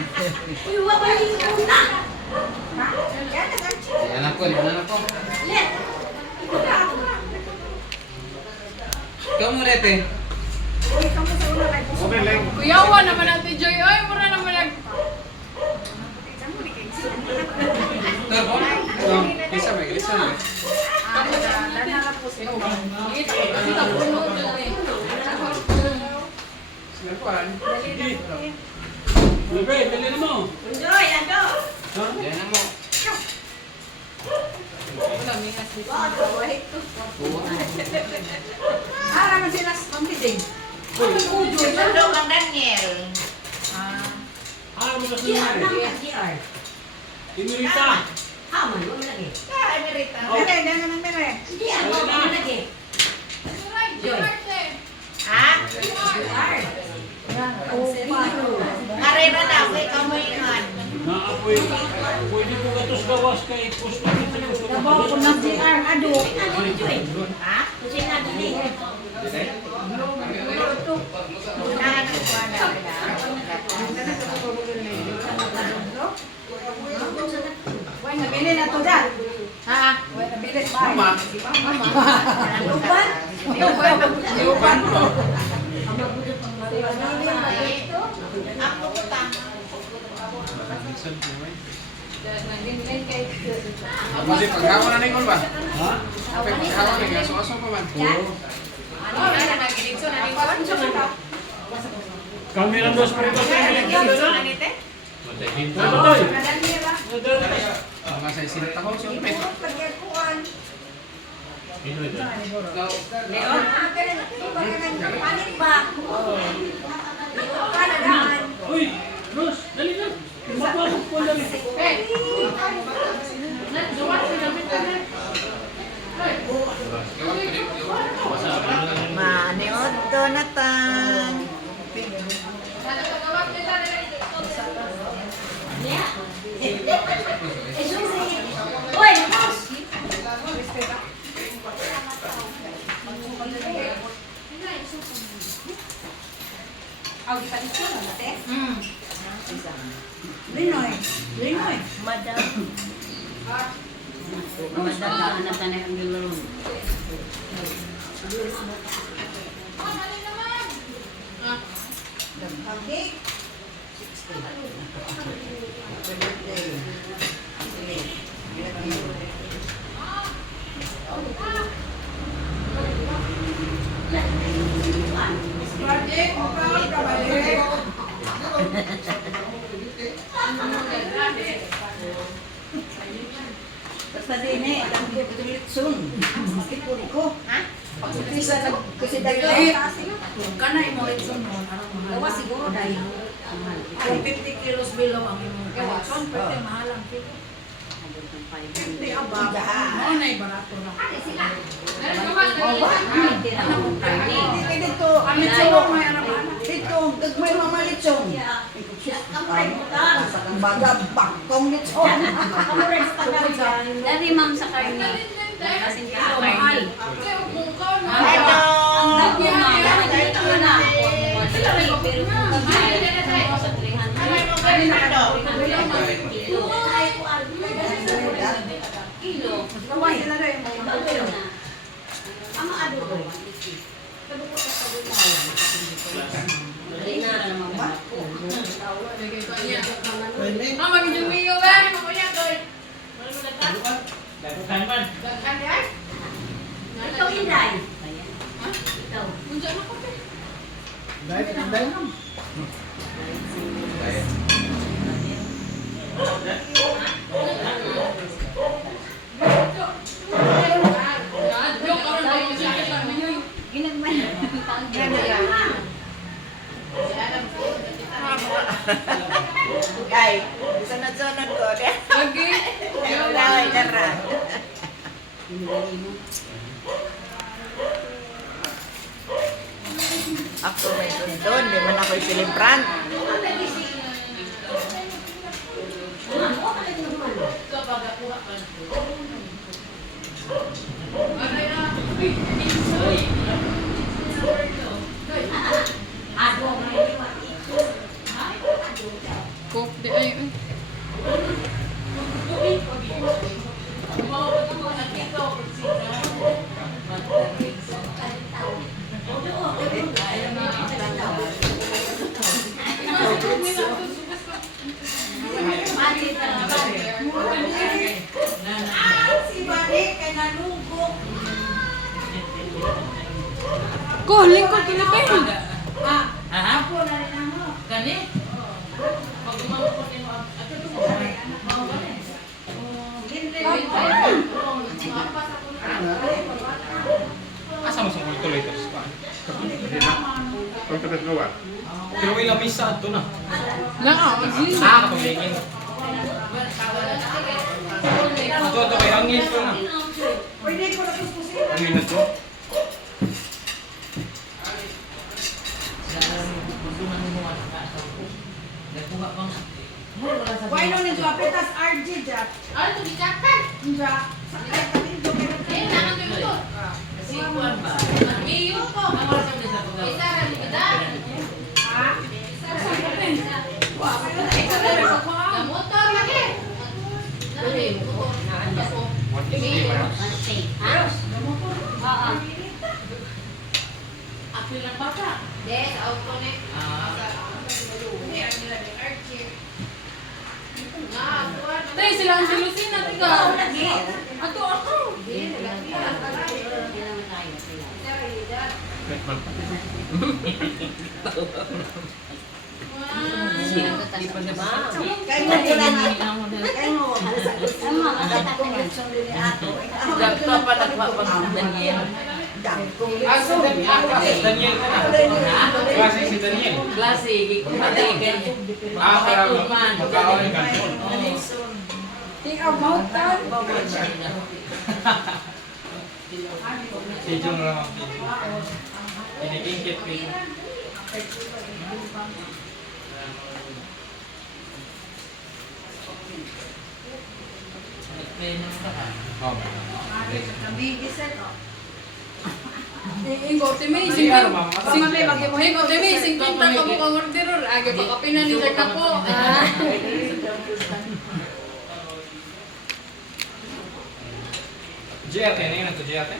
Uy, wala yung una. Yan ako. Ikaw mo rete. Kuyawa naman natin, Joy. Ay, mura naman nag... Isa may. Libre, bilhin mo. Joy, ano? Yan na mo. Naman sila sa pampiting. Sundo kang Daniel. Ano mo kasi GR nangyari? naman, GR. Imirita. Haman, wala lagi. Ay, Merita. GR, wala lagi. Joy. Ha? GR. Karera na, may kamuingan. Naapoy. Pwede ko gatos gawas kay gusto kita gusto ko. Nabaw ko ng GR, ado. Ha? Kasi nga din eh. Nahanap ko na. Why, nabili na to dyan. Ha? Why, nabili. Mama. Lupan? Lupan mo. Ako ko ta. Mali paghawa na ningon ba? Ha? Paghawa na nga aso pa man. Kami ng dos pa rin ba tayo? Mga sa isinta ko siya may. Uy, Ros, dali na. Mapapag po dali. Maniod to na tan. Uy, mouse! Aw, di pa dito na nate? Linoy. Madam. Madam na anak na ang gulong. Okay. Basta din eh, alam ko tulit soon. Sakit po ko. Ha? Kasi dahil kana mo litson mo, gawa siguro dahil kung 50 kilos below ang imong litson, pwede mahal ang kilo. 50 above, mo na barato na. Dito, ang litson may araban. Dito, gagmay mamalitson. Sa kang baga, bakong litson. Dali ma'am sa karne. Kasi ka sa karne. Ito. Ang lagi ma'am, ito na. Pero kung kami sa 300 kilo. Gawa sila rin mo. Ang ano ko? Dali na naman ba? Mama, medyo miyo ba? Dagutan man. Ikaw Inday. Ito. Unsa na ko pe? Ginagman. Ay, sunod-sunod ko. Lagi. Laway, dara. Ako may tundon, di man ako'y silibrant. Coke di ay. Ko, lingkod Pilipino. Asa mo sa tuloy ito? Hindi na. Kung tagat gawa. Pero may lamisa ato na. Lang ako, sige. Kapagligin. Ito kay angin ko na. Angin na to. Why no nito apetas RJ Jack? Ano to gijakan? Jack. Sakit kami dito Eh, naman kayo to. Kasi kuwan ba? Iyo ko. Isa ra ligada. Ha? Isa ra ligada. Wa, isa ra ligada. Motor lagi. Lagi motor. Naanda ko. Apil lang bata. Des, auto ne. Tay, sila ang silusin na, tiga. Ato ako. Kaya mo pula na. Kaya mo. Dapat kong gusto din ato. Dapat pa nagpapagdaniel. Daniel ka na. Klase si Daniel. Klase, kikupatigan. Para magkaon ng kanton. Ikaw mautan. Si Jong Ramang Pili. Inigingkit Pili. Oh. Nabigiset oh. Ingo, timi, Hindi, ano, ma'am? Ingo, timi, 50 ka mo kang orderor. Agi, baka pinanilag na po. Jete, ano yun ito? Jete?